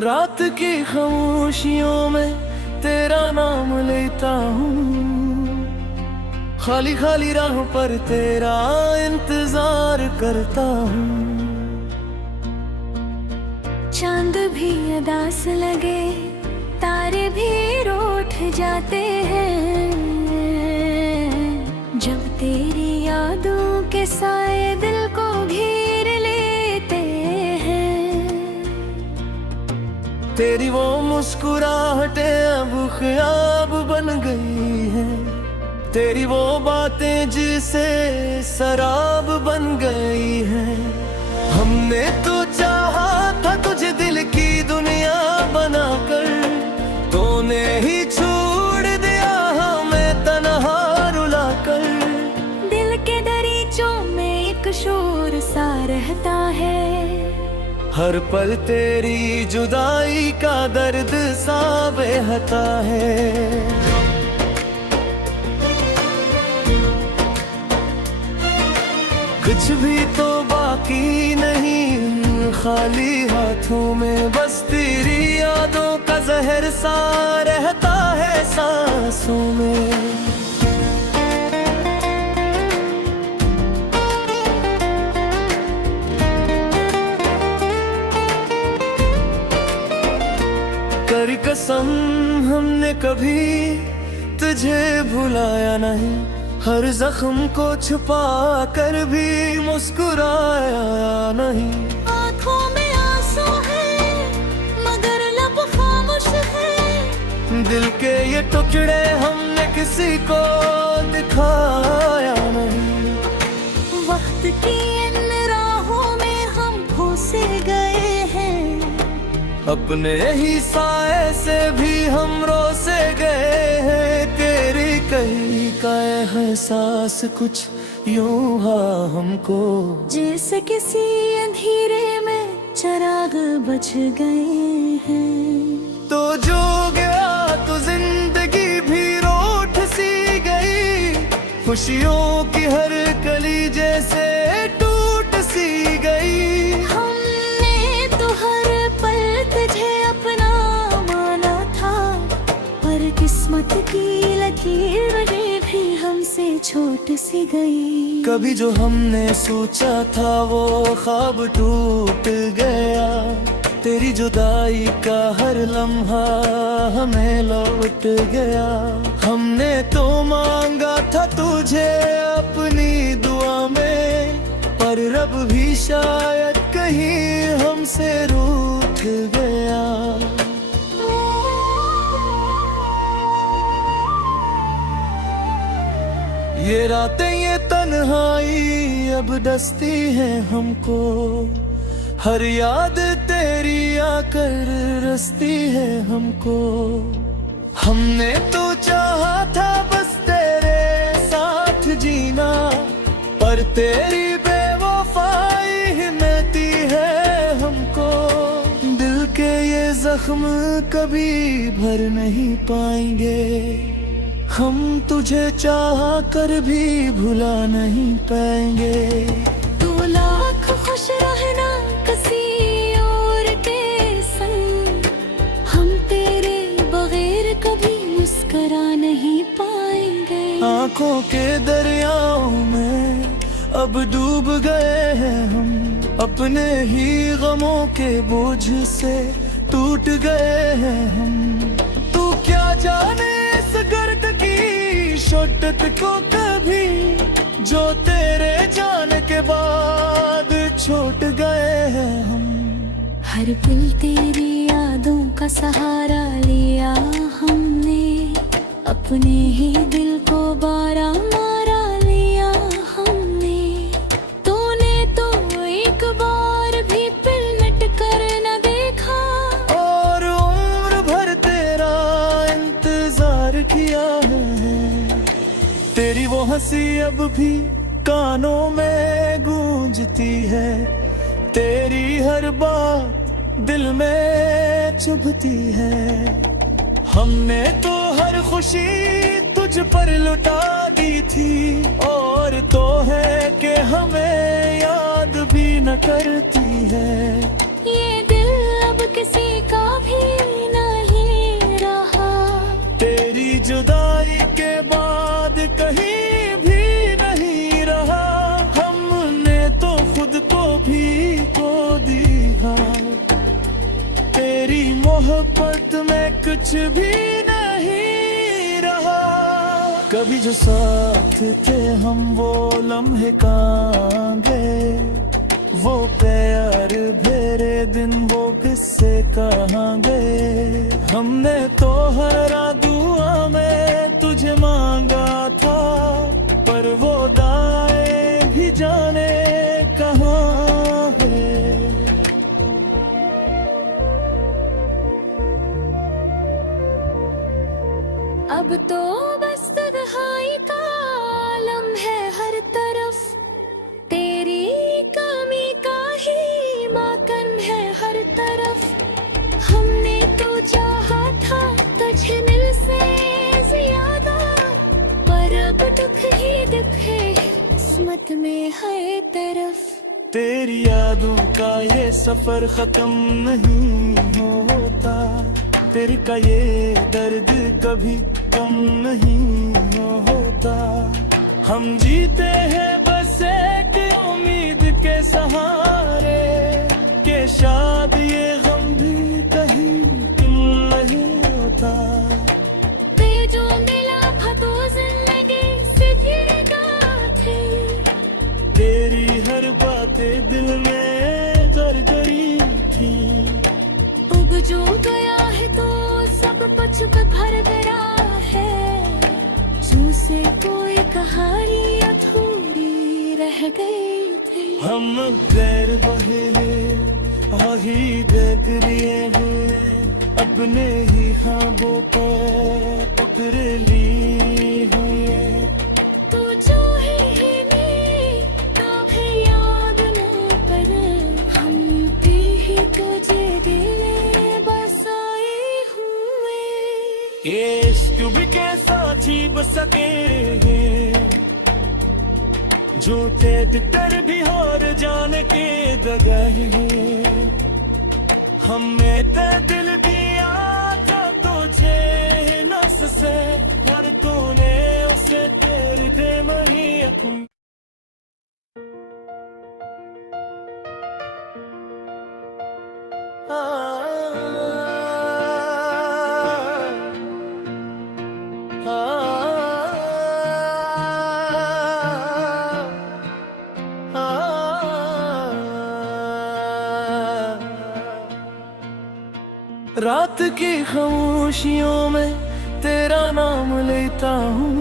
रात की खामोशियों में तेरा नाम लेता हूँ, खाली खाली राहों पर तेरा इंतजार करता हूँ। चांद भी उदास लगे, तारे भी रूठ जाते हैं, जब तेरी यादों के साए दिल को घेर लेते हैं। तेरी वो मुस्कुराहटें अब ख्याब बन गई हैं, तेरी वो बातें जिसे शराब बन गई हैं। हमने तो चाहा था तुझे दिल की दुनिया बनाकर, तूने ही छोड़ दिया हमें तन्हा रुलाकर। दिल के दरीचों में एक शोर सा रहता है, हर पल तेरी जुदाई का दर्द सा बेहता है। कुछ भी तो बाकी नहीं, खाली हाथों में बस तेरी यादों का जहर सा रहता है सांसों में। कर कसम हमने कभी तुझे भुलाया नहीं, हर जख्म को छुपा कर भी मुस्कुराया नहीं। आँखों में आंसू है मगर लब खामोश है, दिल के ये टुकड़े हमने किसी को दिखाया नहीं। वक्त की इन राहों में हम फंसे गए हैं, अपने ही साए से भी हम रोसे गए हैं। तेरी कही का एहसास कुछ यूं हा हमको, जैसे किसी अंधेरे में चिराग बच गए हैं। तो जो गया तो जिंदगी भी रूठ सी गई, खुशियों की हर कली जैसे टूट सी गई। हमने तो हर पल तुझे अपना माना था, पर किस्मत की लकीर भी हमसे छूट सी गई। कभी जो हमने सोचा था वो ख्वाब टूट गया, तेरी जुदाई का हर लम्हा हमें लौट गया। हमने तो मांगा था तुझे अपनी दुआ में, पर रब भी शायद कहीं हमसे रूठ गया। ये रातें ये तन्हाई अब डसती है हमको, हर याद तेरी आकर रसती है हमको। हमने तो चाहा था बस तेरे साथ जीना, पर तेरी बेवफाई हिम्मती है हमको। दिल के ये जख्म कभी भर नहीं पाएंगे, हम तुझे चाहा कर भी भुला नहीं पाएंगे। तू लाख खुश रहना किसी और के संग, हम तेरे बगैर कभी मुस्कुरा नहीं पाएंगे। आंखों के दरियाओं में अब डूब गए हैं हम, अपने ही गमों के बोझ से टूट गए हैं हम। तू क्या जाने इस गर्द की शोटत को कभी, जो तेरे जाने के बाद छूट गए हैं हम। हर पल तेरी यादों का सहारा लिया हमने, अपने ही दिल को बारा मारा लिया हमने। तूने तो एक बार भी पलट कर न देखा, और उम्र भर तेरा इंतजार किया है। तेरी वो हंसी अब भी कानों में गूंजती है, तेरी हर बात दिल में चुभती है। हमने तो हर खुशी तुझ पर लुटा दी थी, और तो है कि हमें याद भी न करती है। ये दिल अब किसी का कुछ भी नहीं रहा। कभी जो साथ थे हम वो लम्हे कहाँ गए, वो प्यार भरे दिन वो किस्से कहाँ गए। हमने तो हर दुआ में तुझे मांगा था, पर वो दाए भी जाने कहाँ है। अब तो बस तन्हाई का आलम है हर तरफ, तेरी कमी का ही माकन है हर तरफ। हमने तो चाहा था तुझे दिल से ज्यादा, पर अब दुख ही दुख है किस्मत में हर तरफ। तेरी यादों का ये सफर खत्म नहीं होता, तेरे का ये दर्द कभी कम नहीं होता। हम जीते हैं बस एक उम्मीद के सहारे, के शायद ये गम भी कहीं कम नहीं होता। ते जो मिला था तो जिंदगी से गिरगा थे, तेरी हर बातें दिल में दरदरी थी। उग जो गया है तो सब कुछ भर गया है, जो से कोई कहानी अधूरी रह गई थी। हम गैर बहे हैं आही देख लिए हैं, अपने ही ख्वाबों को पकड़ ली हुई। तू जो है नहीं तो भी याद ना कर, हम भी ही तुझे दिले बसाए हुए। ये इश्क भी कैसा अजीब सके हैं, झूठे तितर भी और जान के दगाए हैं। हमने तो दिल दिया था तुझे नस से, पर तूने उसे तेरे दे मही अपनी। रात की खामोशियों में तेरा नाम लेता हूँ,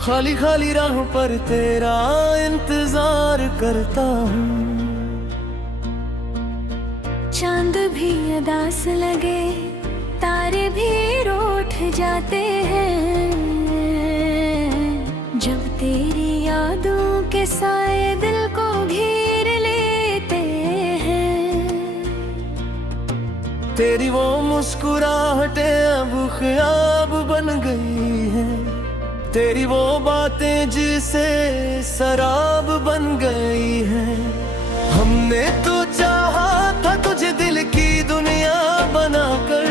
खाली खाली राहों पर तेरा इंतजार करता हूँ। चांद भी उदास लगे, तारे भी रूठ जाते हैं, जब तेरी यादों के साए दिल को घेर लेते हैं। तेरी वो मुस्कुराहटें अब ख्याब बन गई हैं, तेरी वो बातें जिसे शराब बन गई हैं। हमने तो चाहा था तुझे दिल की दुनिया बनाकर,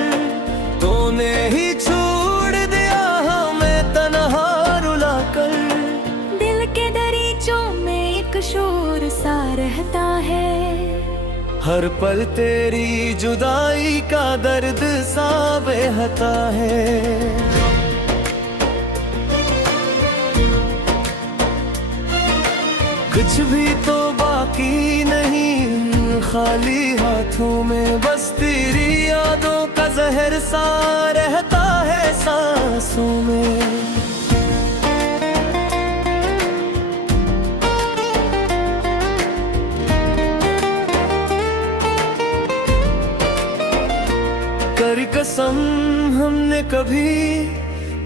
तूने ही छोड़ दिया हमें तन्हा रुलाकर। दिल के दरीचों में एक शोर सा रहता है, हर पल तेरी जुदाई का दर्द सा बेहता है। कुछ भी तो बाकी नहीं खाली हाथों में, बस तेरी यादों का जहर सा रहता है सांसों में। कर कसम हमने कभी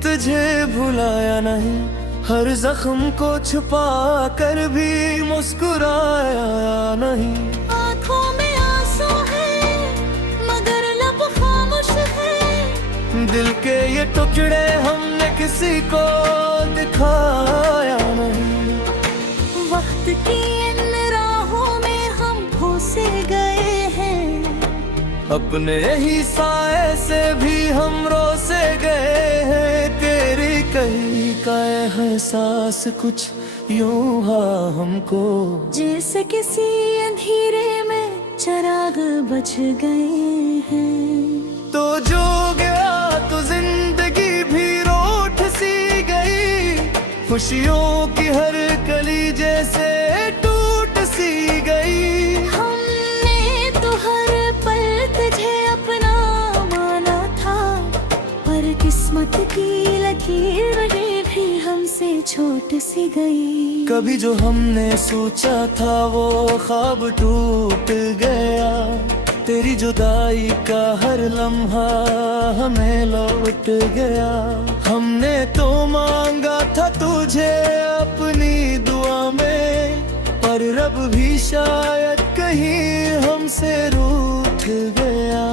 तुझे भुलाया नहीं, हर जख्म को छुपा कर भी मुस्कुराया नहीं। आँखों में आंसू है मगर लब खामोश है, दिल के ये टुकड़े हमने किसी को दिखाया नहीं। वक्त की इन राहों में हम फंसे गए हैं, अपने ही साए से भी हम रोसे गए हैं। तेरी कहीं का एहसास कुछ यूं हाँ हमको, जैसे किसी अंधेरे में चिराग बुझ गए हैं। तो जो गया तो जिंदगी भी रोठ सी गई, खुशियों की हर कली जैसे टूट सी गई। हमने तो हर पल तुझे अपना माना था, पर किस्मत की लकीर भी हमसे छूट सी गई। कभी जो हमने सोचा था वो ख्वाब टूट गया, तेरी जुदाई का हर लम्हा हमें लौट गया। हमने तो मांगा था तुझे अपनी दुआ में, पर रब भी शायद कहीं हमसे रूठ गया।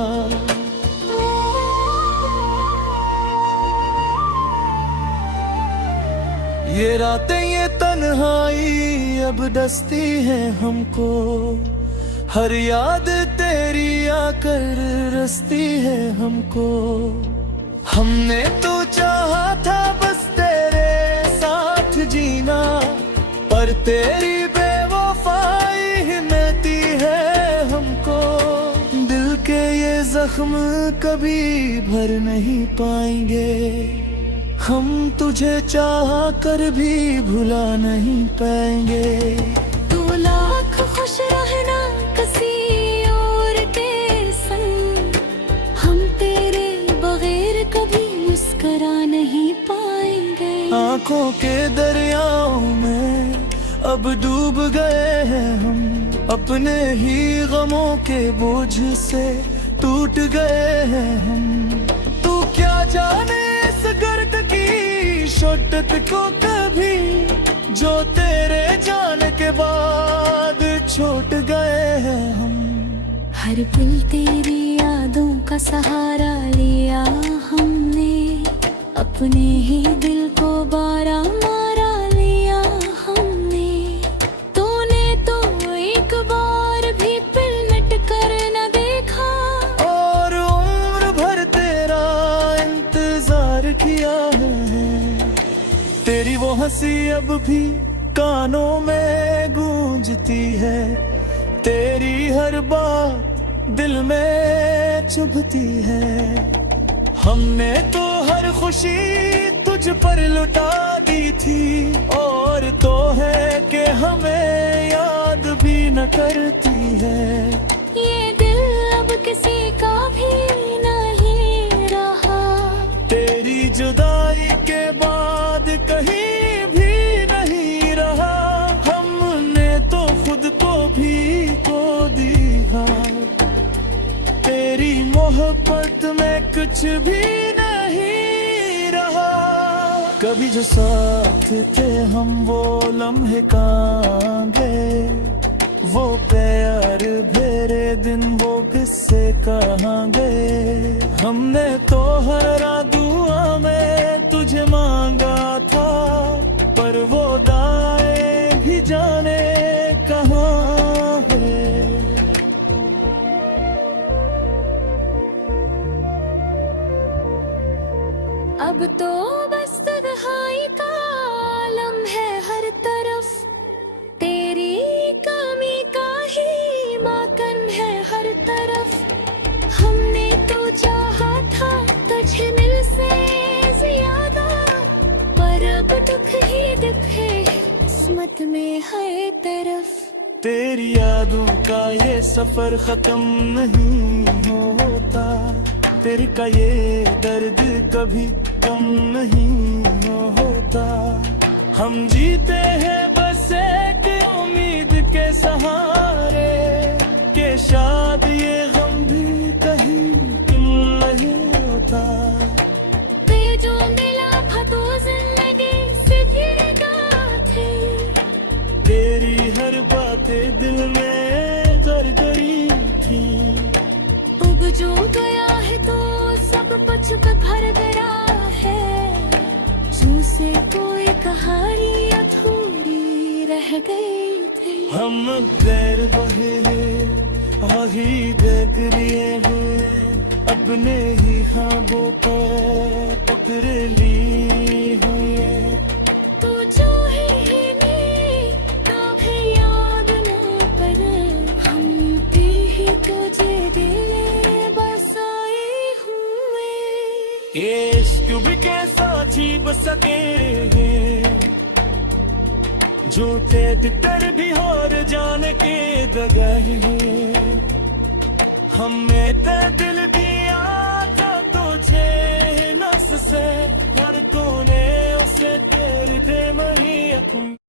ये रातें ये तन्हाई अब डसती है हमको, हर याद तेरी आकर रसती है हमको। हमने तो चाहा था बस तेरे साथ जीना, पर तेरी बेवफाई ही मिलती है हमको। दिल के ये जख्म कभी भर नहीं पाएंगे, हम तुझे चाहा कर भी भुला नहीं पाएंगे। तू लाख खुश रहना किसी और के संग, हम तेरे बगैर कभी मुस्कुरा नहीं पाएंगे। आंखों के दरियाओं में अब डूब गए हैं हम, अपने ही गमों के बोझ से टूट गए हैं हम। तू क्या जाने इस गर्द की शोटत को कभी, जो तेरे जाने के बाद छूट गए हैं हम। हर पल तेरी यादों का सहारा लिया हमने, अपने ही दिल को बारा मारा लिया हमने। तूने तो एक बार भी पलट कर न देखा, और उम्र भर तेरा इंतजार किया है। तेरी वो हंसी अब भी कानों में गूंजती है, तेरी हर बात दिल में चुभती है। हमने तो हर खुशी तुझ पर लुटा दी थी, और तो है कि हमें याद भी न करती है। ये दिल अब किसी का भी नहीं रहा, तेरी जुदाई के बाद कहीं भी नहीं रहा। हमने तो खुद को भी खो दिया, तेरी मोहब्बत में कुछ भी नहीं रहा। कभी जो साथ थे हम वो लम्हे कहाँ गए, वो प्यार भरे दिन वो किस्से कहाँ गए। हमने तो हर दुआ में तुझे मांगा था, पर वो दाएं भी जाने कहाँ है। अब तो बस तन्हाई का आलम है हर तरफ, तेरी कमी का ही माकन है हर तरफ। हमने तो चाहा था तुझे दिल से ज्यादा, पर अब दुख ही दुख है किस्मत में हर तरफ। तेरी यादों का ये सफर खत्म नहीं होता, तेरे का ये दर्द कभी कम नहीं होता। हम जीते हैं बस एक उम्मीद के सहारे, के शायद ये गम भी कहीं कम नहीं होता। तुझे जो मिला था तो जिंदगी से गिरगा थे, तेरी हर बातें दिल में दरदरी थी। अब जो गया है तो सब कुछ भर गया है, जैसे कोई कहानी अधूरी रह गई थी। हम गैर बहे हैं आही देख लिए हैं, अपने ही ख्वाबों पर टकरे ली हुई है। तू जो ही नहीं कभी याद ना पर, हम भी ही तुझे दिल बसाए हुए। के साथी बसके जो तेद कर भी और जान के दगह है हमें ते दिल दिया था तुझे नस से हर कोने उसे तेरे दे मही